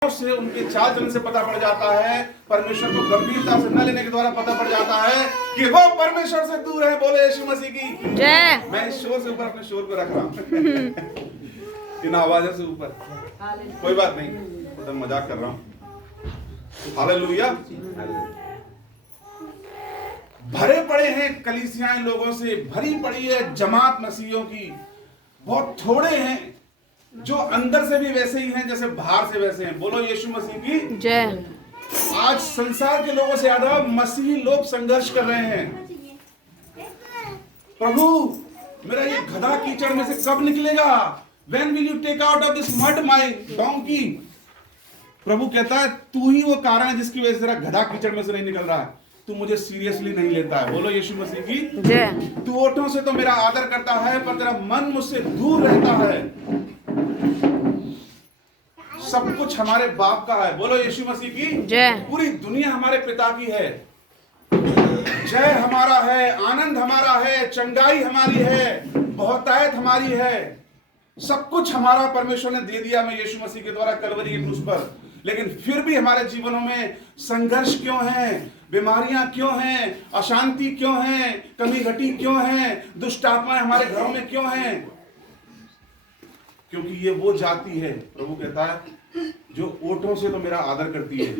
से, उनके चाल चलन से पता पड़ जाता है, परमेश्वर को गंभीरता से न लेने के द्वारा पता पड़ जाता है कि वो परमेश्वर से दूर है। बोले यीशु मसीह की जय। मैं इस शोर से ऊपर अपने शोर को रख रहा हूँ इन आवाजों से ऊपर, कोई बात नहीं, तो मजाक कर रहा हूँ। हालेलुया। भरे पड़े हैं कलीसियाएं लोगों से, भरी पड़ी है जमात मसीहियों की। बहुत थोड़े हैं जो अंदर से भी वैसे ही हैं जैसे बाहर से वैसे हैं। बोलो यीशु मसीह की जय। आज संसार के लोगों से ज्यादा मसीही लोग संघर्ष कर रहे हैं। प्रभु मेरा ये गधा कीचड़ में से कब निकलेगा? When will you take out of this mud my donkey? प्रभु कहता है तू ही वो कारण है जिसकी वजह से तेरा गधा कीचड़ में से नहीं निकल रहा है। तू मुझे सीरियसली नहीं लेता है। बोलो यीशु मसीह की जय। तू ओठों से तो मेरा आदर करता है पर तेरा मन मुझसे दूर रहता है। सब कुछ हमारे बाप का है। बोलो यीशु मसीह की जय। पूरी दुनिया हमारे पिता की है। जय हमारा है, आनंद हमारा है, चंगाई हमारी है, बहुतायत हमारी है। सब कुछ हमारा परमेश्वर ने दे दिया हमें यीशु मसीह के द्वारा कलवरी के क्रूस पर। लेकिन फिर भी हमारे जीवनों में संघर्ष क्यों है? बीमारियां क्यों हैं? अशांति क्यों है? कमी घटी क्यों है? दुष्ट आत्माएं हमारे घरों में क्यों हैं? क्योंकि ये वो जाति है, प्रभु कहता है, जो ओठों से तो मेरा आदर करती है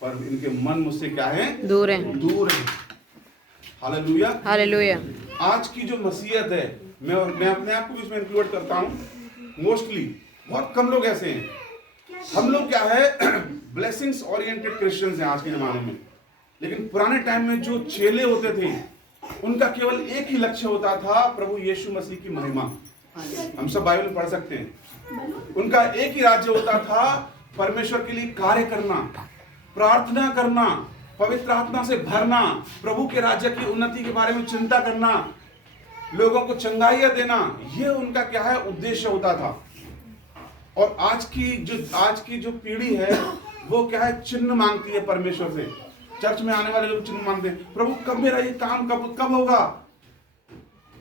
पर इनके मन मुझसे क्या है? दूर है, दूर है। Hallelujah, hallelujah. आज की जो मसीहत है, मैं अपने आप को भी इसमें इंक्लूड करता हूं। मोस्टली बहुत कम लोग ऐसे हैं। हम लोग क्या है ब्लेसिंग्स ओरिएंटेड क्रिश्चियंस हैं आज के जमाने में। लेकिन पुराने टाइम में जो चेले होते थे उनका केवल एक ही लक्ष्य होता था, प्रभु यीशु मसीह की महिमा। हम सब बाइबल पढ़ सकते हैं। उनका एक ही राज्य होता था, परमेश्वर के लिए कार्य करना, प्रार्थना करना, पवित्र आत्मा से भरना, प्रभु के राज्य की उन्नति के बारे में चिंता करना, लोगों को चंगाइयां देना। यह उनका क्या है उद्देश्य होता था। और आज की जो पीढ़ी है वो क्या है चिन्ह मांगती है परमेश्वर से। चर्च में आने वाले लोग चिन्ह मांगते हैं, प्रभु कब मेरा ये काम कब होगा,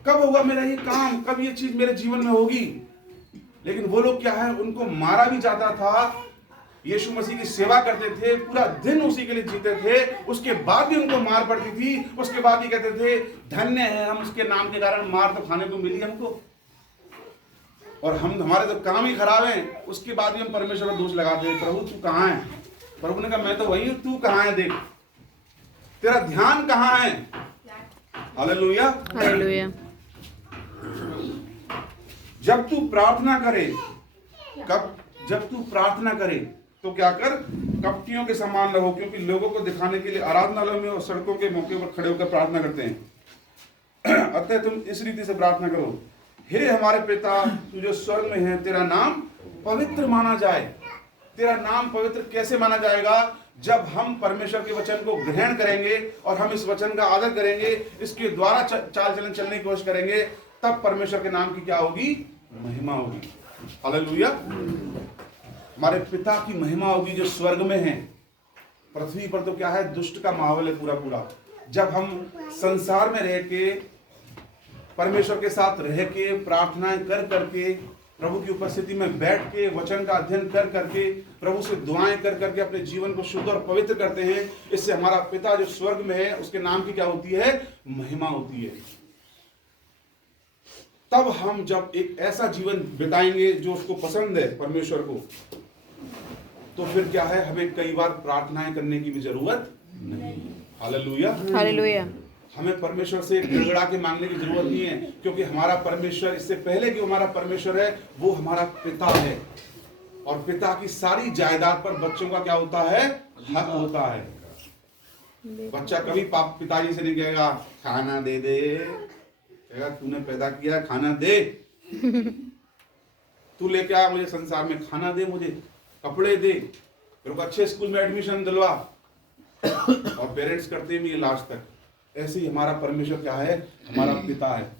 कब होगा मेरा ये काम, कब ये चीज मेरे जीवन में होगी। लेकिन वो लोग क्या है, उनको मारा भी जाता था, यीशु मसीह की सेवा करते थे, पूरा दिन उसी के लिए जीते थे, उसके बाद भी उनको मार पड़ती थी। उसके बाद भी कहते थे धन्य है हम उसके नाम के कारण मार तो खाने को मिली हमको। और हम हमारे तो काम ही खराब है, उसके बाद भी हम परमेश्वर का दोष लगाते हैं, प्रभु तू कहाँ है? प्रभु ने कहा मैं तो वही हूं, तू कहाँ है? देख तेरा ध्यान कहाँ है? Hallelujah, hallelujah. जब तू प्रार्थना करे तो क्या कर, कपटियों के समान रहो, क्योंकि लोगों को दिखाने के लिए आराधनालयों में और सड़कों के मौके पर खड़े होकर प्रार्थना करते हैं। अतः तुम इस रीति से प्रार्थना करो, हे हमारे पिता तू जो स्वर्ग में है, तेरा नाम पवित्र माना जाए। तेरा नाम पवित्र कैसे माना जाएगा? जब हम परमेश्वर के वचन को ग्रहण करेंगे और हम इस वचन का आदर करेंगे, इसके द्वारा चाल चलन चलने की कोशिश करेंगे, तब परमेश्वर के नाम की क्या होगी? महिमा होगी। हालेलुया। हमारे पिता की महिमा होगी जो स्वर्ग में है। पृथ्वी पर तो क्या है, दुष्ट का माहौल है पूरा। जब हम संसार में रह के, परमेश्वर के साथ रह के, प्रार्थनाएं कर करके, प्रभु की उपस्थिति में बैठ के, वचन का अध्ययन कर करके, प्रभु से दुआएं कर करके अपने जीवन को शुद्ध और पवित्र करते हैं, इससे हमारा पिता जो स्वर्ग में है उसके नाम की क्या होती है? महिमा होती है। तब हम जब एक ऐसा जीवन बिताएंगे जो उसको पसंद है परमेश्वर को, तो फिर क्या है, हमें कई बार प्रार्थनाएं करने की भी जरूरत नहीं। Hallelujah, hallelujah. हमें परमेश्वर से गिड़गिड़ा के मांगने की जरूरत नहीं है, क्योंकि हमारा परमेश्वर, इससे पहले कि हमारा परमेश्वर है, वो हमारा पिता है। और पिता की सारी जायदाद पर बच्चों का क्या होता है? हक होता है। बच्चा कभी पिताजी से नहीं कहेगा खाना दे दे, कहेगा तूने पैदा किया खाना दे, तू लेके आ मुझे संसार में, खाना दे, मुझे कपड़े दे, मेरे को अच्छे स्कूल में एडमिशन दिलवा। और पेरेंट्स करते भी लास्ट तक। ऐसे ही हमारा परमेश्वर क्या है? हमारा पिता है।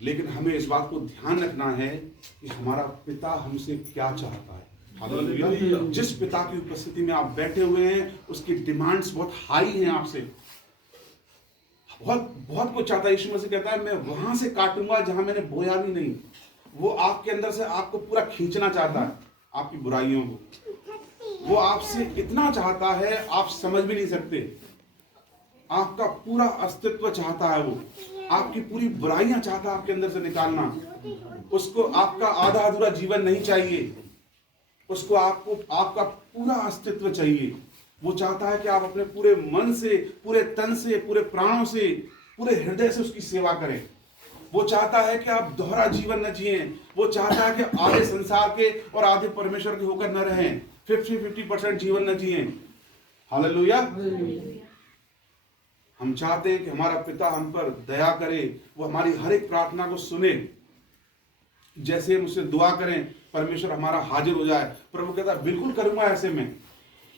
लेकिन हमें इस बात को ध्यान रखना है कि हमारा पिता हमसे क्या चाहता है। हालेलुया। जिस पिता की उपस्थिति में आप बैठे हुए हैं उसकी डिमांड्स बहुत हाई हैं आपसे, बहुत कुछ चाहता है। यीशु मसीह कहता है मैं वहां से काटूंगा जहां मैंने बोया भी नहीं। वो आपके अंदर से आपको पूरा खींचना चाहता है, आपकी बुराइयों को। वो आपसे इतना चाहता है आप समझ भी नहीं सकते। आपका पूरा अस्तित्व चाहता है, वो आपकी पूरी बुराइयां चाहता है आपके अंदर से निकालना। उसको आपका आधा अधूरा जीवन नहीं चाहिए, उसको आपका पूरा अस्तित्व चाहिए। वो चाहता है कि आप अपने पूरे मन से, पूरे तन से, पूरे प्राणों से, पूरे हृदय से उसकी सेवा करें। वो चाहता है कि आप दोहरा जीवन न जिए। वो चाहता है कि आधे संसार के और आधे परमेश्वर के होकर न रहें, 50% जीवन न जिए। हालेलुया। हम चाहते हैं कि हमारा पिता हम पर दया करे, वो हमारी हर एक प्रार्थना को सुने। जैसे हम उससे दुआ करें परमेश्वर हमारा हाजिर हो जाए। प्रभु कहता है बिल्कुल करूंगा ऐसे में,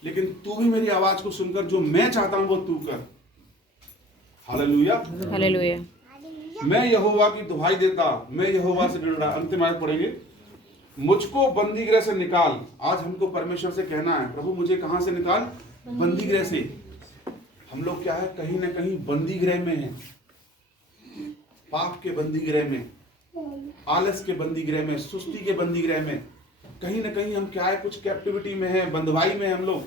लेकिन तू भी मेरी आवाज को सुनकर जो मैं चाहता हूं वो तू कर। Hallelujah, hallelujah. मैं यहोवा की दुहाई देता, मैं यहोवा से डर रहा। अंतिम आयत पढ़ेंगे। मुझको बंदीगृह से निकाल। आज हमको परमेश्वर से कहना है, प्रभु मुझे कहां से निकाल? बंदीगृह से। हम लोग क्या है, कहीं ना कहीं बंदीगृह में हैं, पाप के बंदीगृह में, आलस के बंदीगृह में, सुस्ती के बंदीगृह में। कहीं ना कहीं हम क्या है, कुछ कैप्टिविटी में है, बंधुआई में हम लोग।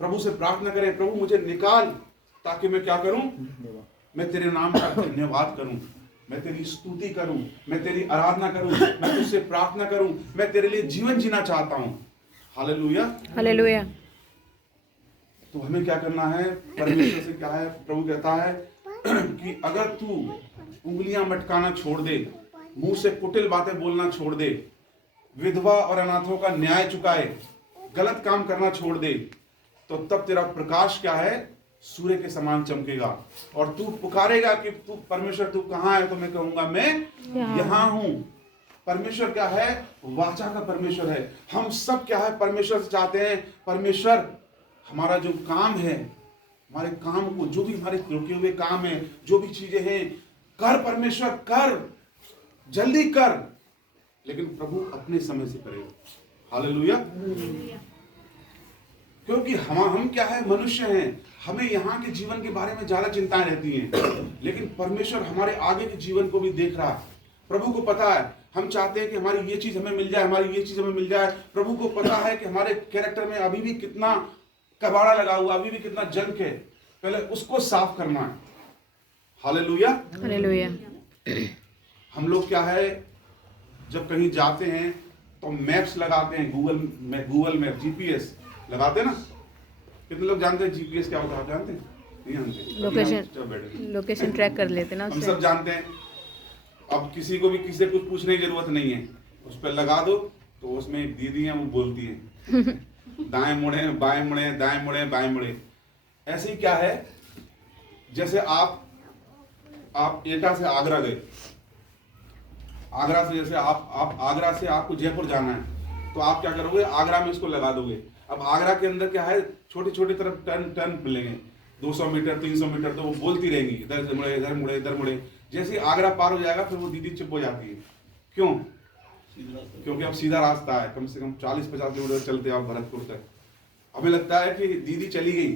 प्रभु से प्रार्थना करें, प्रभु मुझे निकाल, ताकि मैं क्या करूं? मैं तेरे नाम का धन्यवाद करूं, मैं तेरी स्तुति करूं, मैं तेरी आराधना करूं, मैं तुझसे प्रार्थना करूं, मैं तेरे लिए जीवन जीना चाहता हूं। Hallelujah, hallelujah. तो हमें क्या करना है? परमेश्वर से क्या है, प्रभु कहता है कि अगर तू उंगलियां मटकाना छोड़ दे, मुंह से कुटिल बातें बोलना छोड़ दे, विधवा और अनाथों का न्याय चुकाए, गलत काम करना छोड़ दे, तो तब तेरा प्रकाश क्या है? सूर्य के समान चमकेगा। और तू पुकारेगा कि तू परमेश्वर तू कहां है, तो मैं कहूंगा मैं यहां हूं। परमेश्वर क्या है? वाचा का परमेश्वर है। हम सब क्या है, परमेश्वर से चाहते हैं, परमेश्वर हमारा जो काम है, हमारे काम को, जो भी हमारे रुके हुए काम है, जो भी चीजें हैं, कर परमेश्वर, कर, जल्दी कर। लेकिन प्रभु अपने समय से करेगा। हालेलुया। क्योंकि हम क्या है, मनुष्य हैं, हमें यहाँ के जीवन के बारे में ज्यादा चिंताएं रहती हैं, लेकिन परमेश्वर हमारे आगे के जीवन को भी देख रहा है। प्रभु को पता है, हम चाहते हैं कि हमारी ये चीज हमें मिल जाए, हमारी ये चीज हमें मिल जाए। प्रभु को पता है कि हमारे कैरेक्टर में अभी भी कितना कबाड़ा लगा हुआ, अभी भी कितना जंक है, पहले उसको साफ करना है। Hallelujah, hallelujah. हम लोग क्या है, जब कहीं जाते हैं तो मैप्स लगाते हैं, गूगल मैप, जीपीएस लगाते हैं ना। कितने लोग जानते हैं जीपीएस क्या होता है? आप जानते हैं? नहीं जानते? लोकेशन ट्रैक कर लेते ना हम उससे। सब जानते हैं। अब किसी को भी किसी से कुछ पूछने की जरूरत नहीं है, उस पर लगा दो तो उसमें एक दीदी है, वो बोलती है दाएं मुड़े, बाएं मुड़े, दाएं मुड़े, बाएं मुड़े। ऐसे ही क्या है, जैसे आप एटा से आगरा गए, आगरा से जैसे आप आगरा से आपको जयपुर जाना है, तो आप क्या करोगे? आगरा में इसको लगा दोगे। अब आगरा के अंदर क्या है, छोटे छोटे तरफ टर्न मिलेंगे, 200 मीटर, 300 मीटर, तो वो बोलती रहेंगी इधर से मुड़े, इधर मुड़े, इधर मुड़े। जैसे ही आगरा पार हो जाएगा, फिर वो दीदी चुप हो जाती है। क्यों? क्योंकि अब सीधा रास्ता है, कम से कम 40-50 किलोमीटर चलते आप भरतपुर तक। हमें लगता है कि दीदी चली गई,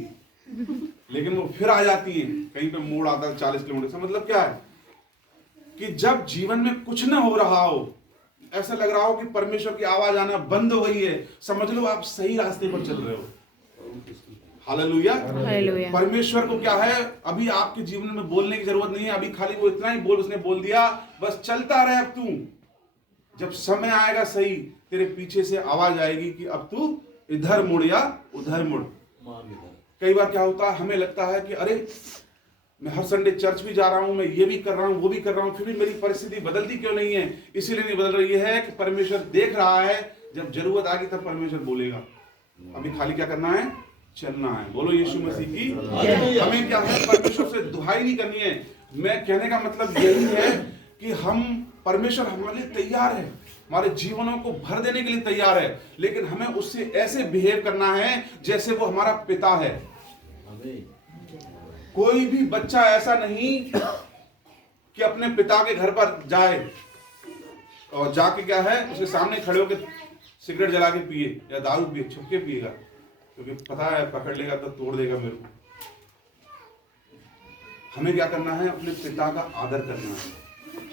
लेकिन वो फिर आ जाती है, कहीं पे मोड़ आता है 40 किलोमीटर से। मतलब क्या है कि जब जीवन में कुछ न हो रहा हो, ऐसा लग रहा हो कि परमेश्वर की आवाज आना बंद हो गई है, समझ लो आप सही रास्ते पर चल रहे हो। हालेलुया। हालेलुया। परमेश्वर को क्या है, अभी आपके जीवन में बोलने की जरूरत नहीं है, अभी खाली वो इतना ही उसने बोल दिया, बस चलता रहे। अब तू, जब समय आएगा सही, तेरे पीछे से आवाज आएगी कि अब तू इधर मुड़ या उधर मुड़। कई बार क्या होता है, हमें लगता है कि अरे मैं हर संडे चर्च भी जा रहा हूं, मैं ये भी कर रहा हूं, वो भी कर रहा हूं, फिर भी मेरी परिस्थिति बदलती क्यों नहीं है? इसीलिए नहीं बदल रही है कि परमेश्वर देख रहा है, जब जरूरत आएगी तब परमेश्वर बोलेगा। अभी खाली क्या करना है? चलना है। बोलो यीशु मसीह की। हमें क्या है, परमेश्वर से दुहाई नहीं करनी है। मैं कहने का मतलब यही है कि हम, परमेश्वर हमारे लिए तैयार है, हमारे जीवनों को भर देने के लिए तैयार है, लेकिन हमें उससे ऐसे बिहेव करना है जैसे वो हमारा पिता है। कोई भी बच्चा ऐसा नहीं कि अपने पिता के घर पर जाए और जाके क्या है, उसके सामने खड़े होकर सिगरेट जला के पिए या दारू पिए, छुपके पिएगा, क्योंकि पता है पकड़ लेगा तो तोड़ देगा मेरे को। हमें क्या करना है? अपने पिता का आदर करना है।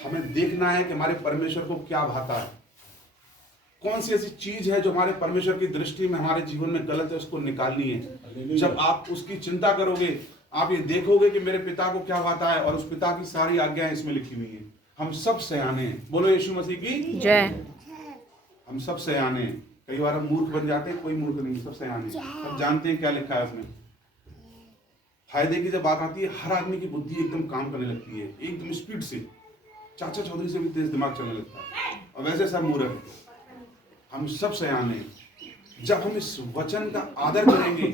हमें देखना है कि हमारे परमेश्वर को क्या भाता है, कौन सी ऐसी चीज है जो हमारे परमेश्वर की दृष्टि में हमारे जीवन में गलत है, उसको निकालनी है। जब आप उसकी चिंता करोगे, आप ये देखोगे कि मेरे पिता को क्या आता है, और उस पिता की सारी आज्ञाएं इसमें लिखी हुई हैं। हम सब सयाने हैं। बोलो यीशु मसीह की जय। हम सब सयाने हैं। कई बार हम मूर्ख बन जाते हैं, कोई मूर्ख नहीं, सब सयाने हैं, सब जानते हैं क्या लिखा है उसमें। फायदे की जब बात आती है, हर आदमी की बुद्धि एकदम काम करने लगती है, एकदम स्पीड से। चाचा चौधरी से भी तेज दिमाग चलने लगता है, और वैसे सब मूर्ख हैं। हम सब सयाने हैं। जब हम इस वचन का आदर करेंगे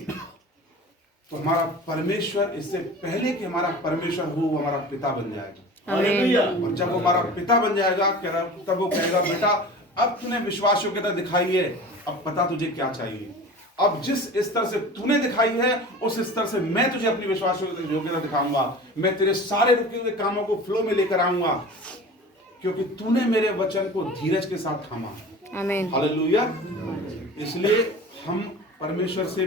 तो हमारा परमेश्वर, इससे पहले कि हमारा परमेश्वर हो, वो हमारा पिता बन जाएगा। और जब वो हमारा पिता बन जाएगा, तब वो कहेगा, बेटा अब तूने विश्वास योग्यता दिखाई है, अब पता तुझे क्या चाहिए। अब जिस स्तर से तूने दिखाई है, उस स्तर से मैं तुझे अपनी विश्वास योग्यता दिखाऊंगा। मैं तेरे सारे रुके हुए कामों को फ्लो में लेकर आऊंगा, क्योंकि तूने मेरे वचन को धीरज के साथ थामा। आमीन। हालेलुया। इसलिए हम परमेश्वर से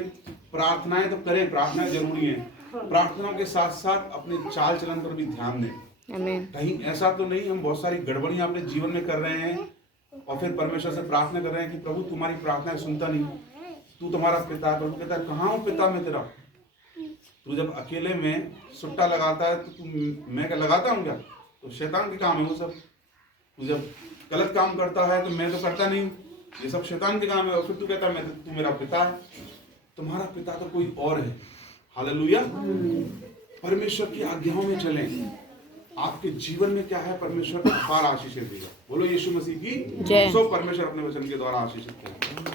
प्रार्थनाएं तो करें, प्रार्थनाएं जरूरी है, प्रार्थनाओं के साथ साथ अपने चाल चलन पर भी ध्यान दें। आमीन। कहीं ऐसा तो नहीं हम बहुत सारी गड़बड़ियां अपने जीवन में कर रहे हैं और फिर परमेश्वर से प्रार्थना कर रहे हैं कि प्रभु तुम्हारी प्रार्थनाएं सुनता नहीं, तू तुम्हारा पिता है। प्रभु कहता है, कहाँ हूँ पिता मैं तेरा? तू जब अकेले में सुट्टा लगाता है तो मैं क्या लगाता हूँ क्या? तो शैतान के काम है वो सब। तू जब गलत काम करता है तो मैं तो करता नहीं, ये सब शैतान के काम है। और फिर तू कहता है तू मेरा पिता है। तुम्हारा पिता तो कोई और है। हालेलुया। परमेश्वर की आज्ञाओं में चलें। आपके जीवन में क्या है, परमेश्वर अपार आशीष देगा। बोलो यीशु मसीह की जय। सो परमेश्वर अपने वचन के द्वारा आशीष देगा।